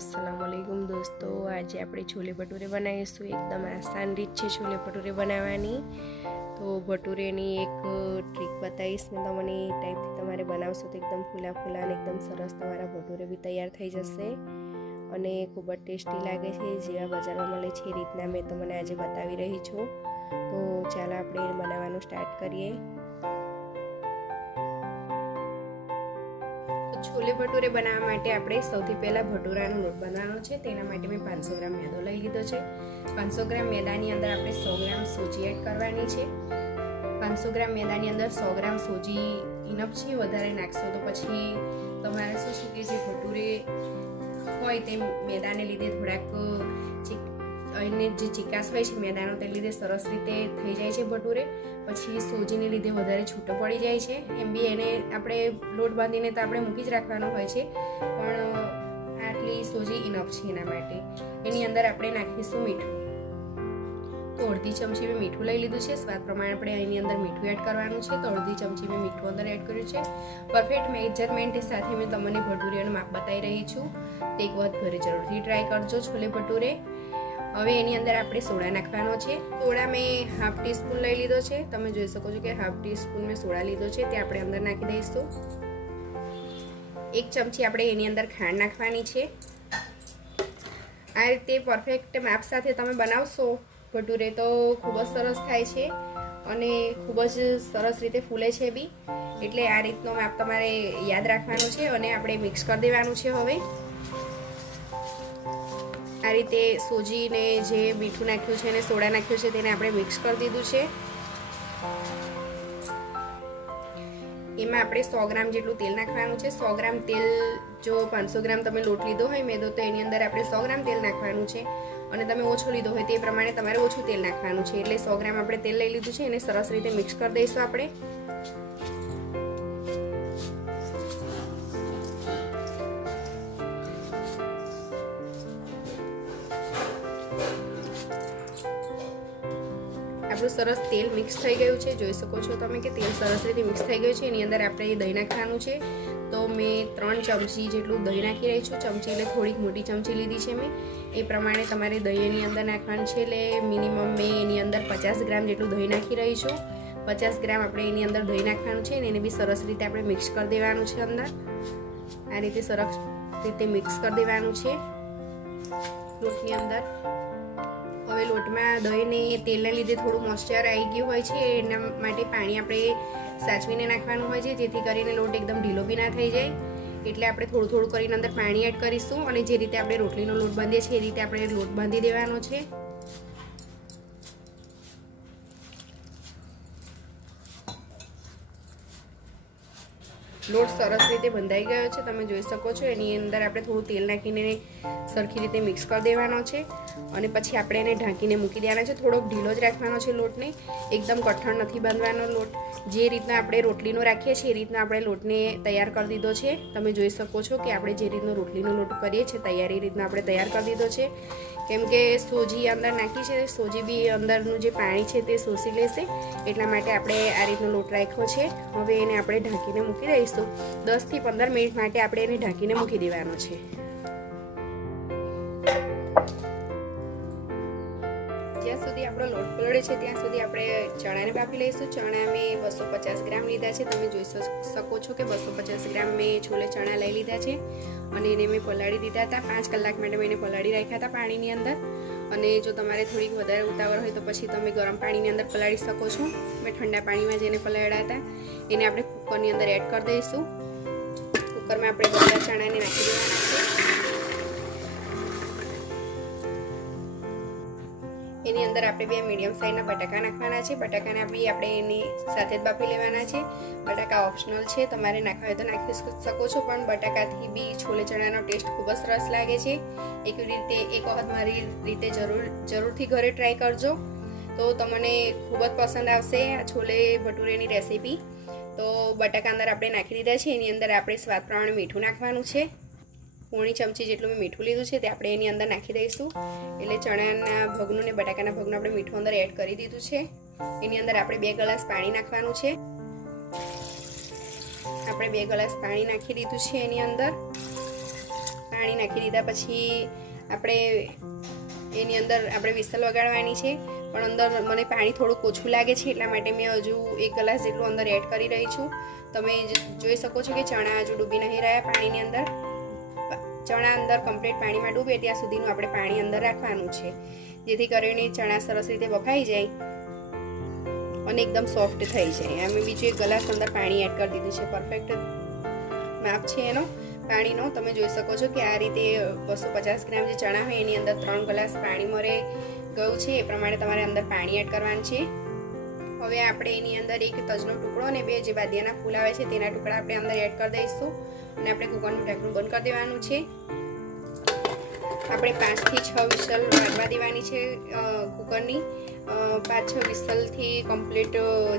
अस्सलामुअलैकुम दोस्तों, आज આપણે છોલે ભટુરે બનાવીશું। એકદમ આસાન રીત છે છોલે ભટુરે બનાવવાની। તો ભટુરેની એક ટ્રીક બતાવીશ મેં તમને। એ ટાઈપથી તમારે બનાવશો તો એકદમ ફૂલા ફૂલા અને એકદમ સરસ તમારા ભટુરે બી તૈયાર થઈ જશે અને ખૂબ જ ટેસ્ટી લાગે છે। જેવા બજારમાં મળે છે એ રીતના મેં તમને આજે બતાવી રહી છું। તો ચાલો આપણે બનાવવાનું સ્ટાર્ટ કરીએ। छोले भटूरे बनावा माटे आपणे सौथी पहेला भटूरानो लोट बनावવાનો છે। તેના માટે મેં 500 ગ્રામ મેદો લઈ લીધો છે। 500 ગ્રામ મેદાની અંદર આપણે 100 ગ્રામ સોજી એડ કરવાની છે। 500 ગ્રામ મેદાની અંદર 100 ગ્રામ સોજી ઇનફ છે। વધારે નાખશો તો પછી તમારે શું છે કે જે ભટૂરે હોય તે મેદાને લીધે થોડાક એને જે ચીકાશ હોય છે મેદાનો તે લીધે સરસ રીતે થઈ જાય છે ભટૂરે। પછી સોજીને લીધે વધારે છૂટો પડી જાય છે। એમ બી એને આપણે લોટ બાંધીને તો આપણે મૂકી જ રાખવાનો હોય છે, પણ આટલી સોજી ઇનફ છે એના માટે। એની અંદર આપણે નાખીશું મીઠું। તો અડધી ચમચી મેં મીઠું લઈ લીધું છે। સ્વાદ પ્રમાણે આપણે એની અંદર મીઠું એડ કરવાનું છે। તો અડધી ચમચી મેં મીઠું અંદર એડ કર્યું છે। પરફેક્ટ મેજરમેન્ટ સાથે મેં તમને ભટૂરેનું માપ બતાવી રહી છું। તો એક વખત ઘરે જરૂરથી ટ્રાય કરજો છોલે ભટૂરે। હવે એની અંદર આપણે સોડા નાખવાનો છે। સોડા મેં હાફ ટીસ્પૂન લઈ લીધો છે। તમે જોઈ શકો છો કે હાફ ટીસ્પૂન મેં સોડા લીધો છે, તે આપણે અંદર નાખી દઈશું। એક ચમચી આપણે એની અંદર ખાંડ નાખવાની છે। આ રીતે પરફેક્ટ માપ સાથે તમે બનાવશો ભટૂરે તો ખૂબ જ સરસ થાય છે અને ખૂબ જ સરસ રીતે ફૂલે છે બી। એટલે આ રીતનો માપ તમારે યાદ રાખવાનો છે અને આપણે મિક્સ કરી દેવાનું છે। હવે આ રીતે સોજીને જે મીઠું નાખ્યું છે અને સોડા નાખ્યું છે તેને આપણે મિક્સ કરી દીધું છે। એમાં આપણે 100 ગ્રામ જેટલું તેલ નાખવાનું છે। 100 ગ્રામ તેલ, જો 500 ગ્રામ તમે લોટ લીધો હોય મેદો તો એની અંદર આપણે 100 ગ્રામ તેલ નાખવાનું છે અને તમે ઓછો લીધો હોય તે પ્રમાણે તમારે ઓછું તેલ નાખવાનું છે। એટલે 100 ગ્રામ આપણે તેલ લઈ લીધું છે, એને સરસ રીતે મિક્સ કરી દઈશું આપણે। આપણું સરસ તેલ મિક્સ થઈ ગયું છે। જોઈ શકો છો તમે કે તેલ સરસ રીતે મિક્સ થઈ ગયું છે। એની અંદર આપણે દહીં નાખવાનું છે। તો મેં 3 ચમચી જેટલું દહીં નાખી રહી છું। ચમચી એટલે થોડીક મોટી ચમચી લીધી છે મેં, એ પ્રમાણે તમારે દહીં એની અંદર નાખવાનું છે। એટલે મિનિમમ મેં એની અંદર 50 ગ્રામ જેટલું દહીં નાખી રહી છું। 50 ગ્રામ આપણે એની અંદર દહીં નાખવાનું છે અને એને બી સરસ રીતે આપણે મિક્સ કરી દેવાનું છે। અંદર આ રીતે સરસ રીતે મિક્સ કરી દેવાનું છે લોટની અંદર। હવે લોટમાં દહીં ને તેલને લીધે થોડું મોઇસ્ચર આવી ગયું હોય છે, એના માટે પાણી આપણે સાચવીને નાખવાનું હોય છે, જેથી કરીને લોટ એકદમ ઢીલો બી ના થઈ જાય। એટલે આપણે થોડું થોડું કરીને અંદર પાણી એડ કરીશું અને જે રીતે આપણે રોટલીનો લોટ બાંધીએ છીએ એ રીતે આપણે લોટ બાંધી દેવાનો છે। લોટ સરસ રીતે બંધાઈ ગયો છે, તમે જોઈ શકો છો। એની અંદર આપણે થોડું તેલ નાખીને સરખી રીતે મિક્સ કરી દેવાનો છે અને પછી આપણે એને ઢાંકીને મૂકી દેવાના છે। થોડોક ઢીલો જ રાખવાનો છે લોટને, એકદમ કઠણ નથી બાંધવાનો લોટ। જે રીતના આપણે રોટલીનો રાખીએ છીએ એ રીતના આપણે લોટને તૈયાર કરી દીધો છે। તમે જોઈ શકો છો કે આપણે જે રીતનો રોટલીનો લોટ કરીએ છીએ તૈયાર, એ રીતના આપણે તૈયાર કરી દીધો છે। કેમ કે સોજી અંદર નાખી છે, સોજી બી અંદરનું જે પાણી છે તે શોષી લેશે, એટલા માટે આપણે આ રીતનો લોટ રાખ્યો છે। હવે એને આપણે ઢાંકીને મૂકી દઈશું। 10 થી 15 મિનિટ માટે આપણે એને ઢાંકીને મૂકી દેવાનો છે। જ્યાં સુધી આપણો લોટ પલળે છે ત્યાં સુધી આપણે ચણાને બાફી લઈશું। ચણા મેં 250 ગ્રામ લીધા છે। તમે જોઈ શકો છો કે 250 ગ્રામ મેં છોલે ચણા લઈ લીધા છે અને એને મેં પલાળી દીધા હતા। 5 કલાક માટે મેં એને પલાળી રાખ્યા હતા પાણીની અંદર। અને જો તમારે થોડીક વધારે ઉતાવળ હોય તો પછી તમે ગરમ પાણીની અંદર પલાળી શકો છો। મેં ઠંડા પાણીમાં જેને પલાળ્યા હતા એને આપણે કુકરની અંદર એડ કરી દઈશું। કુકરમાં આપણે બધા ચણાને નાખી દેવાના છે। એની અંદર આપણે 2 મીડિયમ સાઈઝના બટાકા નાખવાના છે। બટાકાને આપણે એની સાથે જ બાફી લેવાના છે। બટાકા ઓપ્શનલ છે, તમારે નાખવા હોય તો નાખી શકો છો, પણ બટાકાથી બી છોલે ચણાનો ટેસ્ટ ખૂબ જ સરસ લાગે છે। એક વખત મારી રીતે જરૂરથી ઘરે ટ્રાય કરજો, તો તમને ખૂબ જ પસંદ આવશે આ છોલે ભટૂરેની રેસીપી। તો બટાકા અંદર આપણે નાખી દીધા છે। એની અંદર આપણે સ્વાદ પ્રમાણે મીઠું નાખવાનું છે। 1 ચમચી જેટલું મેં મીઠું લીધું છે, તે આપણે એની અંદર નાખી દઈશું। એટલે ચણાના ભગનું ને બટાકાના ભગનું આપણે મીઠું અંદર એડ કરી દીધું છે। એની અંદર આપણે 2 ગ્લાસ પાણી નાખવાનું છે। આપણે 2 ગ્લાસ પાણી નાખી દીધું છે એની અંદર। પાણી નાખી દીધા પછી આપણે એની અંદર આપણે વિસલ વગાડવાની છે, પણ અંદર મને પાણી થોડુંક ઓછું લાગે છે એટલા માટે મેં હજુ 1 ગ્લાસ જેટલું અંદર એડ કરી રહી છું. તમે જોઈ શકો છો કે ચણા હજુ ડૂબી નહીં રહ્યા પાણીની અંદર. ચણા અંદર કમ્પ્લીટ પાણીમાં ડૂબે ત્યાં સુધીનું આપણે પાણી અંદર રાખવાનું છે, જેથી કરીને ચણા સરસ રીતે બફાઈ જાય અને એકદમ સોફ્ટ થઈ જાય. અમે બીજું 1 ગ્લાસ અંદર પાણી એડ કરી દીધું છે. પરફેક્ટ માપ છે એનો પાણીનો. તમે જોઈ શકો છો કે આ રીતે 250 ગ્રામ જે ચણા હોય એની અંદર 3 ગ્લાસ પાણી મરે ગયું છે. એ પ્રમાણે તમારે અંદર પાણી એડ કરવાનું છે. હવે આપણે એની અંદર 1 તજનો ટુકડો અને 2 જે બાદિયાના ફૂલ આવે છે તેના ટુકડા આપણે અંદર એડ કરી દઈશું અને આપણે કુકરનું ઢાંકણું બંધ કરી દેવાનું છે. આપણે 5 થી 6 વિસલ વાગવા દેવાની છે કુકરની. 5-6 વિસલથી કમ્પ્લીટ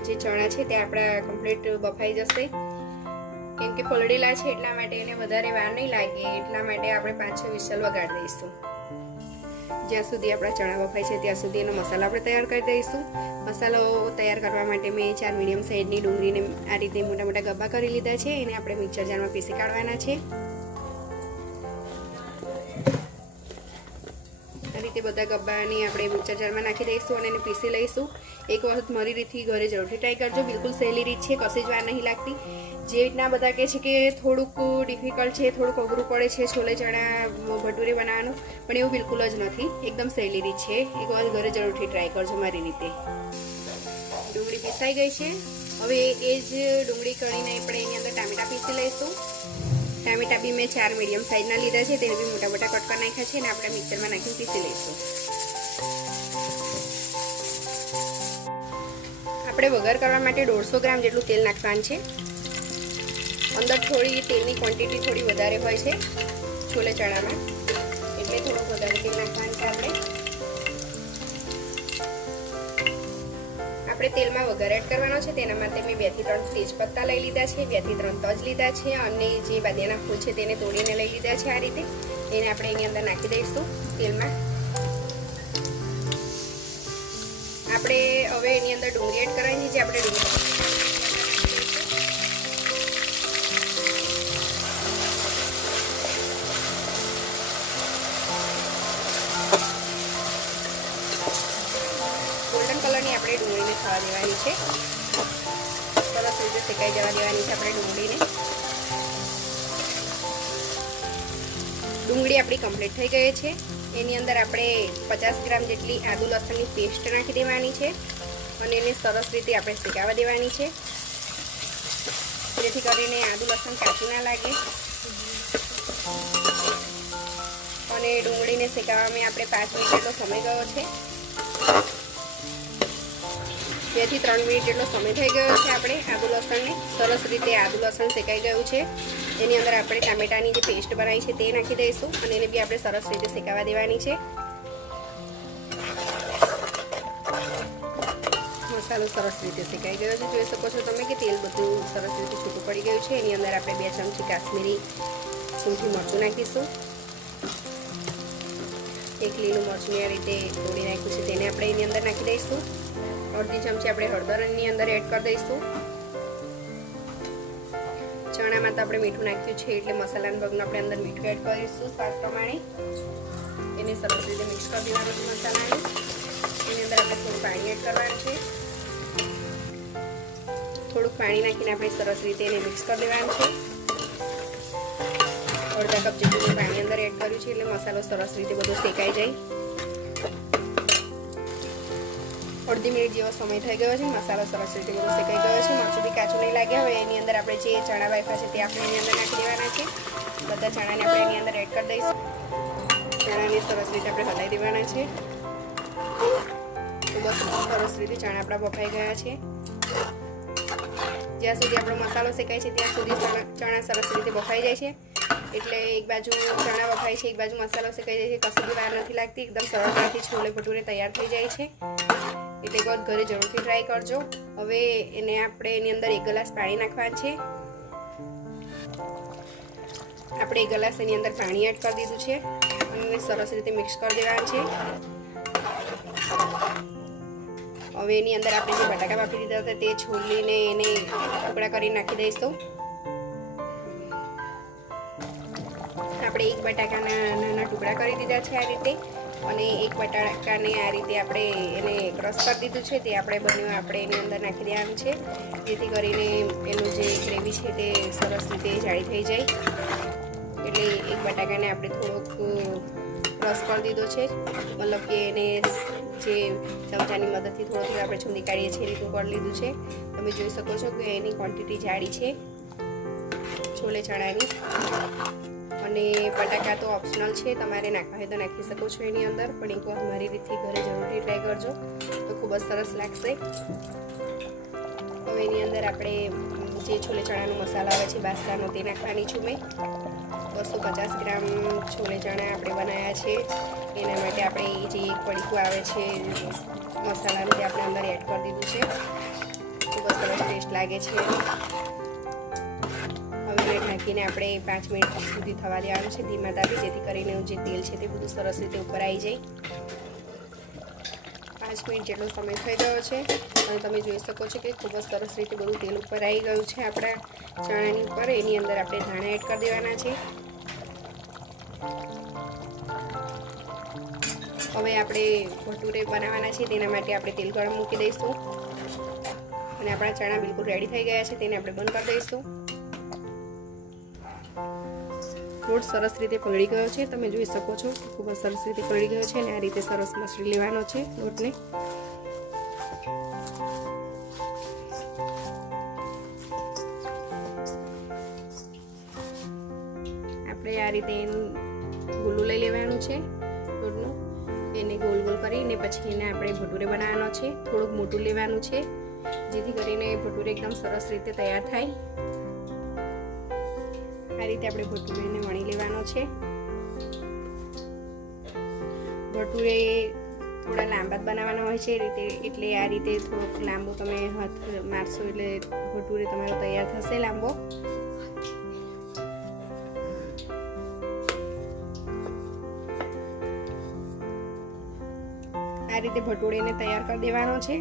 જે ચણા છે તે આપણા કમ્પ્લીટ બફાઈ જશે. કેમ કે પલળેલા છે એટલા માટે એને વધારે વાર નહીં લાગે, એટલા માટે આપણે 5-6 વિસલ વગાડી દઈશું. જ્યાં સુધી આપણા ચણા બફાય છે ત્યાં સુધી એનો મસાલો આપણે તૈયાર કરી દઈશું. મસાલો તૈયાર કરવા માટે મેં 4 મીડિયમ સાઇઝની ડુંગળીને આ રીતે મોટા મોટા ગબ્બા કરી લીધા છે. એને આપણે મિક્સર જારમાં પીસી કાઢવાના છે. આ રીતે બધા ગબ્બાની આપણે મિક્સર જારમાં નાખી દઈશું અને એને પીસી લઈશું. એક વખત મારી રીતથી ઘરે જરૂરથી ટ્રાય કરજો. બિલકુલ સહેલી રીત છે, કશી જ વાર નહીં લાગતી. જે રીતના બધા કહે છે કે થોડુંક ડિફિકલ્ટ છે, થોડુંક અઘરું પડે છે છોલે ચણા ભટુરે બનાવવાનું, પણ એવું બિલકુલ જ નથી. એકદમ સહેલી રીત છે. એક વખત ઘરે જરૂરથી ટ્રાય કરજો મારી રીતે. ડુંગળી પીસાઈ ગઈ છે. હવે એ જ ડુંગળી કરીને આપણે એની અંદર ટામેટા પીસી લઈશું. ટામેટા બી મેં 4 મીડિયમ સાઇઝના લીધા છે, તેને બી મોટા મોટા કટ કરી નાખ્યા છે અને આપણે મિક્સરમાં નાખીને પીસી લઈશું. આપણે વઘાર કરવા માટે 150 ગ્રામ જેટલું તેલ નાખવાનું છે. અંદર થોડી તેલની ક્વોન્ટિટી થોડી વધારે હોય છે છોલે ચણામાં, એટલે થોડું વધારે તેલ નાખવાનું છે. આપણે તેલમાં વઘાર એડ કરવાનો છે. તેના માટે મેં 2 થી 3 તેજપત્તા લઈ લીધા છે, 2 થી 3 તજ લીધા છે અને જે બાદિયાના ફૂલ છે તેને તોડીને લઈ લીધા છે. આ રીતે એને આપણે એની અંદર નાખી દઈશું તેલમાં. આપણે હવે એની અંદર ડુંગળી એડ કરવાની છે. આપણે ડુંગળી ગોલ્ડન કલરની આપણે ડુંગળીને થવા દેવાની છે. સરસ રીતે શેકાઈ જવા દેવાની છે આપણે ડુંગળીને. ડુંગળી આપણી કમ્પ્લીટ થઈ ગઈ છે. એની અંદર આપણે 50 ગ્રામ જેટલી આદુ લસણની પેસ્ટ નાખી દેવાની છે અને એને સરસ રીતે આપણે શેકાવા દેવાની છે, જેથી કરીને આદુ લસણ કાચું ના લાગે. અને ડુંગળીને શેકાવામાં આપણે 5 મિનિટ જેટલો સમય ગયો છે. 2 થી 3 મિનિટ જેટલો સમય થઈ ગયો છે. આપણે આદુ લસણને સરસ રીતે આદુ લસણ શેકાઈ ગયું છે. એની અંદર આપણે ટામેટાની જે પેસ્ટ બનાવી છે તે નાખી દઈશું અને એને બી આપણે સરસ રીતે શેકાવા દેવાની છે. મસાલો સરસ રીતે શેકાઈ ગયો છે. જોઈ શકો છો તમે કે તેલ બધું સરસ રીતે છૂટું પડી ગયું છે. એની અંદર આપણે 2 ચમચી કાશ્મીરી સૂંઠી મરચું નાખીશું. 1 લીલું મરચું આ રીતે તોડી નાખ્યું છે તેને આપણે એની અંદર નાખી દઈશું. અડધી ચમચી આપણે હળદર એની અંદર એડ કરી દઈશું. ચણામાં તો આપણે મીઠું નાખ્યું છે એટલે મસાલાના ભાગનું આપણે અંદર મીઠું એડ કરીશું સ્વાદ પ્રમાણે. એને સરસ રીતે મિક્સ કરી દેવાનું છે મસાલાને. એની અંદર આપણે થોડું પાણી એડ કરવાનું છે. થોડુંક પાણી નાખીને આપણે સરસ રીતે એને મિક્સ કરી દેવાનું છે. અડધા કપ જેટલું પાણી અંદર એડ કર્યું છે એટલે મસાલો સરસ રીતે બધો શેકાઈ જાય. અડધી મિનિટ જેવો સમય થઈ ગયો છે. મસાલો સરસ રીતે બધો શેકાઈ ગયો છે. મરચું બી કાચું નહીં લાગે. હવે એની અંદર આપણે જે ચણા બાફ્યા છે તે આપણે એની અંદર નાખી દેવાના છે. બધા ચણાને આપણે એની અંદર એડ કરી દઈશું. ચણાને સરસ રીતે આપણે હલાવી દેવાના છે. તો બસ સરસ રીતે ચણા આપણા બફાઈ ગયા છે. જ્યાં સુધી આપણો મસાલો શેકાય છે ત્યાં સુધી ચણા સરસ રીતે બફાઈ જાય છે. એટલે એક બાજુ ચણા બફાય છે, એક બાજુ મસાલો શેકાઈ જાય છે. કશું બી વાર નથી લાગતી. એકદમ સરળતાથી છોલે ભટુરે તૈયાર થઈ જાય છે. એટલે એક વખત ઘરે જરૂરથી ટ્રાય કરજો. હવે એને આપણે એની અંદર 1 ગ્લાસ પાણી નાખવાનું છે. આપણે 1 ગ્લાસ એની અંદર પાણી એડ કરી દીધું છે અને સરસ રીતે મિક્સ કરી દેવાનું છે. હવે એની અંદર આપણે જે બટાકા બાફી દીધા હતા તે છોલીને એને ટુકડા કરી નાખી દઈશું. આપણે એક બટાકાના નાના ટુકડા કરી દીધા છે આ રીતે, અને એક બટાકાને આ રીતે આપણે એને ક્રશ કરી દીધું છે. તે આપણે બન્યું આપણે એની અંદર નાખી દેવાનું છે, જેથી કરીને એનું જે ગ્રેવી છે તે સરસ રીતે જાળી થઈ જાય. એટલે એક બટાકાને આપણે થોડોક ક્રશ કરી દીધો છે, મતલબ કે એને જે ચમચાની મદદથી થોડું આપણે છૂંદી કાઢીએ છીએ એ રીતનું કરી લીધું છે. તમે જોઈ શકો છો કે એની ક્વોન્ટિટી જાડી છે છોલે ચણાની. અને બટાકા તો ઓપ્શનલ છે, તમારે નાખવા હોય તો નાખી શકો છો એની અંદર, પણ એકવાર મારી રીતથી ઘરે જરૂરથી ટ્રાય કરજો તો ખૂબ જ સરસ લાગશે. હવે એની અંદર આપણે જે છોલે ચણાનો મસાલો આવે છે બાદશાહનો તે નાખવાની છું મેં. 250 ગ્રામ છોલે ચણા આપણે બનાવ્યા છે, એના માટે આપણે જે એક પડીકું આવે છે મસાલાનું તે આપણે અંદર એડ કરી દીધું છે. ખૂબ જ સરસ ટેસ્ટ લાગે છે. હવે એને ઢાંકીને આપણે 5 મિનિટ સુધી થવા દેવાનું છે ધીમા તાપે, જેથી કરીને જે તેલ છે તે બધું સરસ રીતે ઉપર આવી જાય. 5 મિનિટ જેટલો સમય થઈ ગયો છે અને તમે જોઈ શકો છો કે ખૂબ જ સરસ રીતે બધું તેલ ઉપર આવી ગયું છે આપણા ચણાની ઉપર. એની અંદર આપણે ધાણા એડ કરી દેવાના છે. હવે આપણે ભટુરે બનાવવાના છે, તેના માટે આપણે તેલ ગરમ મૂકી દઈશું અને આપણા ચણા બિલકુલ રેડી થઈ ગયા છે, તેને આપણે બંધ કરી દઈશું. લોટ સરસ રીતે પલળી ગયો છે, તમે જોઈ શકો છો ખૂબ જ સરસ રીતે પલળી ગયો છે. અને આ રીતે સરસ મસળી લેવાનો છે લોટને. આપણે આ રીતે ગોલું લઈ લેવાનું છે લોટનું, એને ગોલ ગોલ કરીને પછી એને આપણે ભટુરે બનાવવાનો છે. થોડુંક મોટું લેવાનું છે, જેથી કરીને ભટુરે એકદમ સરસ રીતે તૈયાર થાય. આ રીતે આપણે ભટુરેને વણી લેવાનો છે. ભટુરે થોડા લાંબા બનાવવાના હોય છે રીતે, એટલે આ રીતે થોડોક લાંબો તમે હાથ મારશો એટલે ભટુરે તમારો તૈયાર થશે લાંબો. આ રીતે ભટુરેને તૈયાર કરી દેવાનો છે.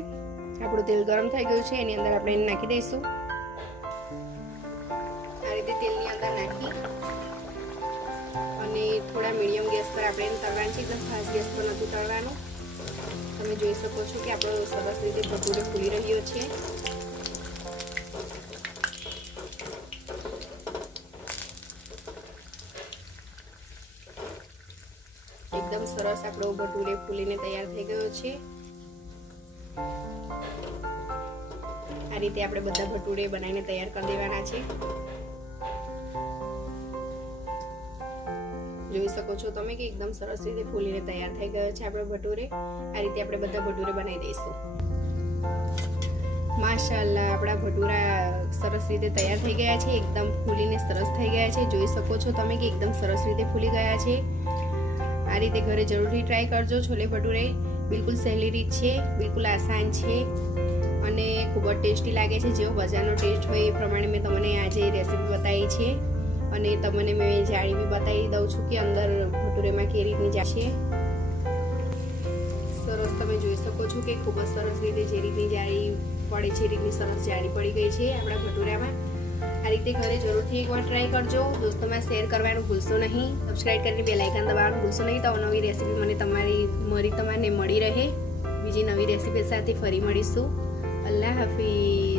આપણું તેલ ગરમ થઈ ગયું છે, એની અંદર આપણે એને નાખી દઈશું. આ રીતે તેલની અંદર નાખી અને થોડા મીડિયમ ગેસ પર આપણે એને તળવાનું છે, એકદમ ફાસ્ટ ગેસ પર નથી તળવાનું. તમે જોઈ શકો છો કે આપણો સરસ રીતે ભટુરે ફૂલી રહ્યો છે. એકદમ સરસ આપણો ભટુરે ફૂલીને તૈયાર થઈ ગયો છે. આ રીતે આપણે બધા ભટુરે બનાવીને તૈયાર કરી દેવાના છે. જોઈ શકો છો તમે કે એકદમ સરસ રીતે ફૂલીને તૈયાર થઈ ગયો છે આપણો ભટુરે. આ રીતે આપણે બધા ભટુરે બનાવી દઈશું. માશાઅલ્લાહ, આપણા ભટુરા સરસ રીતે તૈયાર થઈ ગયા છે, એકદમ ફૂલીને સરસ થઈ ગયા છે. જોઈ શકો છો તમે કે એકદમ સરસ રીતે ફૂલી ગયા છે. આ રીતે ઘરે જરૂરથી ટ્રાય કરજો છોલે ભટુરે. બિલકુલ સહેલી રીત છે, બિલકુલ આસાન છે અને ખૂબ જ ટેસ્ટી લાગે છે. જેવો બજારનો ટેસ્ટ હોય એ પ્રમાણે મેં તમને આજે રેસીપી બતાવી છે અને તમને મેં જાળી બી બતાવી દઉં છું કે અંદર ભટુરેમાં કેવી રીતની જાળી છે. સરસ તમે જોઈ શકો છો કે ખૂબ જ સરસ રીતે જે રીતની જાળી પડે છે એ રીતની સરસ જાળી પડી ગઈ છે આપણા ભટુરામાં. આ રીતે ઘરે જરૂરથી એકવાર ટ્રાય કરજો. દોસ્તોમાં શેર કરવાનું ભૂલશો નહીં. સબસ્ક્રાઈબ કરીને બેલ આઇકન દબાવવાનું ભૂલશો નહીં, તો નવી રેસીપી મને તમને મળી રહે. બીજી નવી રેસીપી સાથે ફરી મળીશું. અલ્લાહ હાફિઝ.